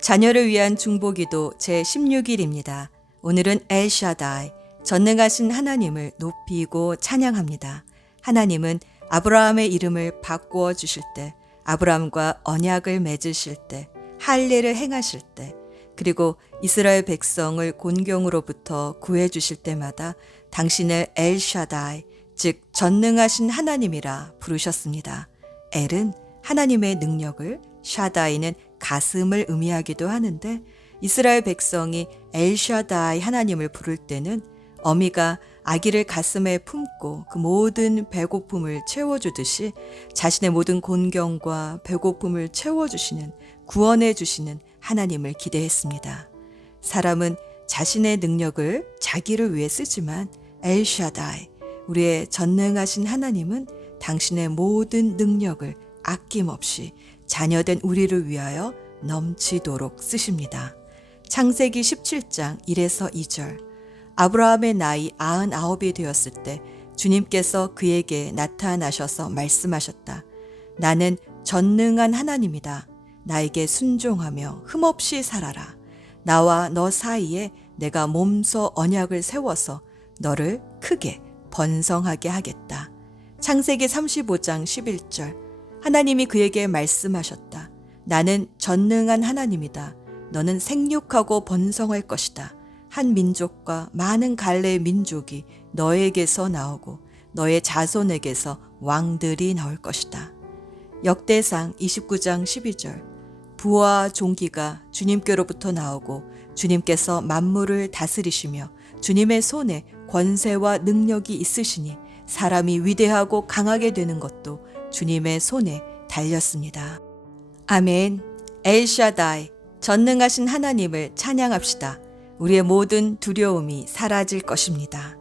자녀를 위한 중보기도 제16일입니다. 오늘은 엘샤다이, 전능하신 하나님을 높이고 찬양합니다. 하나님은 아브라함의 이름을 바꾸어 주실 때, 아브라함과 언약을 맺으실 때, 할례를 행하실 때, 그리고 이스라엘 백성을 곤경으로부터 구해 주실 때마다 당신을 엘샤다이, 즉 전능하신 하나님이라 부르셨습니다. 엘은 하나님의 능력을, 샤다이는 가슴을 의미하기도 하는데 이스라엘 백성이 엘샤다이 하나님을 부를 때는 어미가 아기를 가슴에 품고 그 모든 배고픔을 채워주듯이 자신의 모든 곤경과 배고픔을 채워주시는, 구원해 주시는 하나님을 기대했습니다. 사람은 자신의 능력을 자기를 위해 쓰지만 엘샤다이, 우리의 전능하신 하나님은 당신의 모든 능력을 아낌없이 자녀된 우리를 위하여 넘치도록 쓰십니다. 창세기 17장 1에서 2절. 아브라함의 나이 99이 되었을 때 주님께서 그에게 나타나셔서 말씀하셨다. 나는 전능한 하나님이다. 나에게 순종하며 흠없이 살아라. 나와 너 사이에 내가 몸소 언약을 세워서 너를 크게 번성하게 하겠다. 창세기 35장 11절. 하나님이 그에게 말씀하셨다. 나는 전능한 하나님이다. 너는 생육하고 번성할 것이다. 한 민족과 많은 갈래의 민족이 너에게서 나오고 너의 자손에게서 왕들이 나올 것이다. 역대상 29장 12절. 부와 종기가 주님께로부터 나오고 주님께서 만물을 다스리시며 주님의 손에 권세와 능력이 있으시니 사람이 위대하고 강하게 되는 것도 주님의 손에 달렸습니다. 아멘. 엘샤다이, 전능하신 하나님을 찬양합시다. 우리의 모든 두려움이 사라질 것입니다.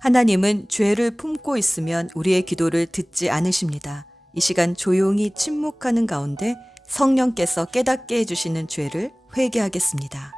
하나님은 죄를 품고 있으면 우리의 기도를 듣지 않으십니다. 이 시간 조용히 침묵하는 가운데 성령께서 깨닫게 해주시는 죄를 회개하겠습니다.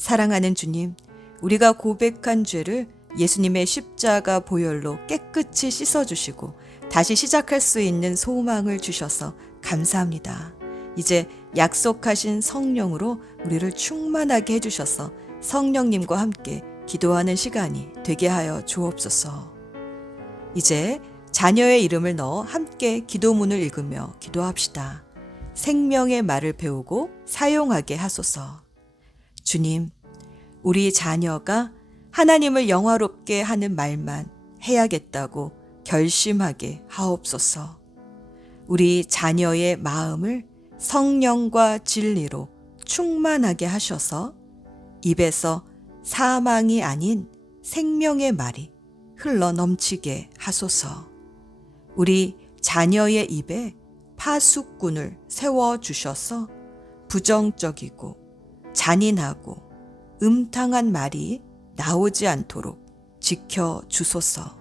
사랑하는 주님, 우리가 고백한 죄를 예수님의 십자가 보혈로 깨끗이 씻어주시고 다시 시작할 수 있는 소망을 주셔서 감사합니다. 이제 약속하신 성령으로 우리를 충만하게 해주셔서 성령님과 함께 기도하는 시간이 되게 하여 주옵소서. 이제 자녀의 이름을 넣어 함께 기도문을 읽으며 기도합시다. 생명의 말을 배우고 사용하게 하소서. 주님, 우리 자녀가 하나님을 영화롭게 하는 말만 해야겠다고 결심하게 하옵소서. 우리 자녀의 마음을 성령과 진리로 충만하게 하셔서 입에서 사망이 아닌 생명의 말이 흘러 넘치게 하소서. 우리 자녀의 입에 파수꾼을 세워주셔서 부정적이고 잔인하고 음탕한 말이 나오지 않도록 지켜주소서.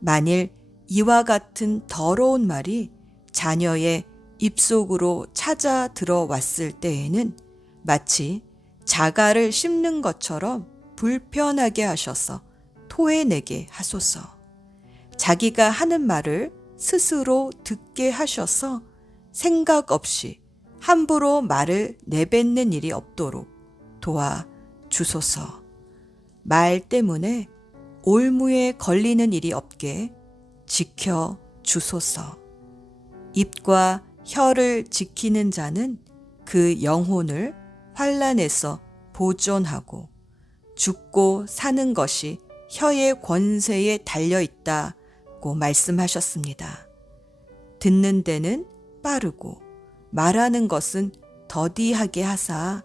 만일 이와 같은 더러운 말이 자녀의 입속으로 찾아 들어왔을 때에는 마치 자갈을 씹는 것처럼 불편하게 하셔서 토해내게 하소서. 자기가 하는 말을 스스로 듣게 하셔서 생각 없이 함부로 말을 내뱉는 일이 없도록 도와주소서. 말 때문에 올무에 걸리는 일이 없게 지켜주소서. 입과 혀를 지키는 자는 그 영혼을 환난에서 보존하고 죽고 사는 것이 혀의 권세에 달려있다고 말씀하셨습니다. 듣는 데는 빠르고 말하는 것은 더디하게 하사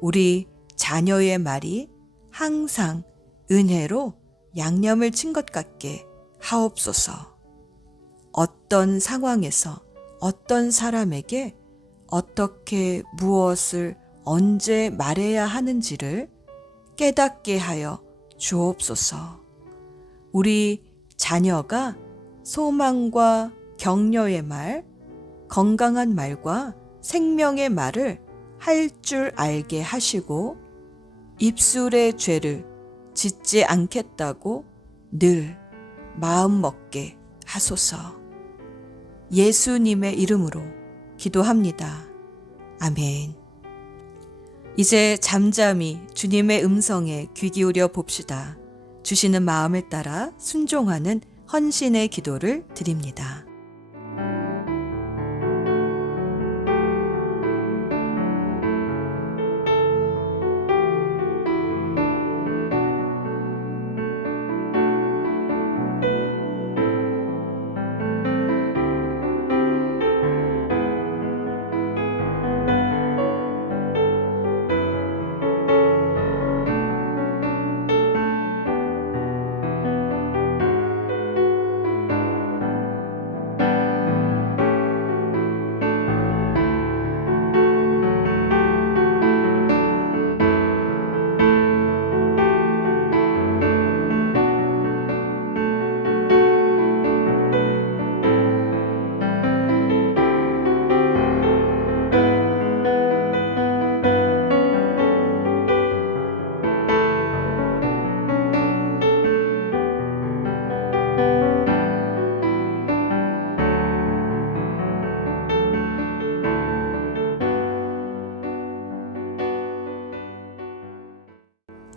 우리 자녀의 말이 항상 은혜로 양념을 친 것 같게 하옵소서. 어떤 상황에서 어떤 사람에게 어떻게 무엇을 언제 말해야 하는지를 깨닫게 하여 주옵소서. 우리 자녀가 소망과 격려의 말, 건강한 말과 생명의 말을 할 줄 알게 하시고 입술의 죄를 짓지 않겠다고 늘 마음 먹게 하소서. 예수님의 이름으로 기도합니다. 아멘. 이제 잠잠히 주님의 음성에 귀 기울여 봅시다. 주시는 마음을 따라 순종하는 헌신의 기도를 드립니다.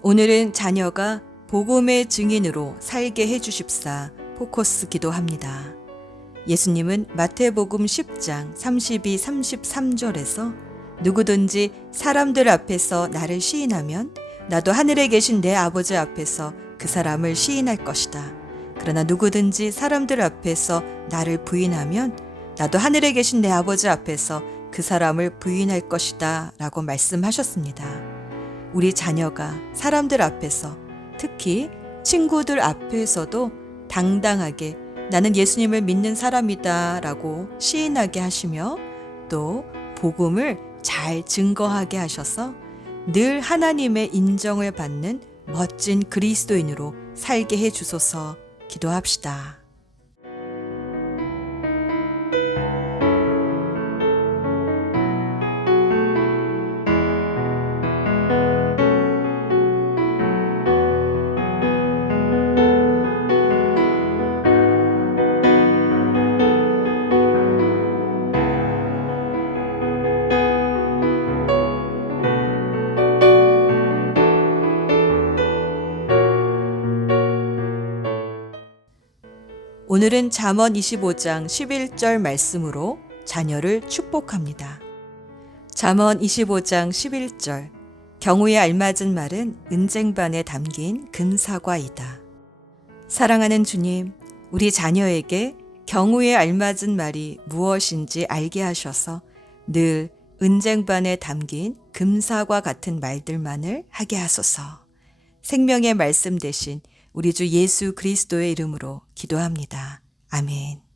오늘은 자녀가 복음의 증인으로 살게 해주십사 포커스 기도합니다. 예수님은 마태복음 10장 32, 33절에서 누구든지 사람들 앞에서 나를 시인하면 나도 하늘에 계신 내 아버지 앞에서 그 사람을 시인할 것이다. 그러나 누구든지 사람들 앞에서 나를 부인하면 나도 하늘에 계신 내 아버지 앞에서 그 사람을 부인할 것이다 라고 말씀하셨습니다. 우리 자녀가 사람들 앞에서, 특히 친구들 앞에서도 당당하게 나는 예수님을 믿는 사람이다 라고 시인하게 하시며 또 복음을 잘 증거하게 하셔서 늘 하나님의 인정을 받는 멋진 그리스도인으로 살게 해주소서. 기도합시다. 오늘은 잠언 25장 11절 말씀으로 자녀를 축복합니다. 잠언 25장 11절 경우에 알맞은 말은 은쟁반에 담긴 금사과이다. 사랑하는 주님, 우리 자녀에게 경우에 알맞은 말이 무엇인지 알게 하셔서 늘 은쟁반에 담긴 금사과 같은 말들만을 하게 하소서. 생명의 말씀 대신 우리 주 예수 그리스도의 이름으로 기도합니다. 아멘.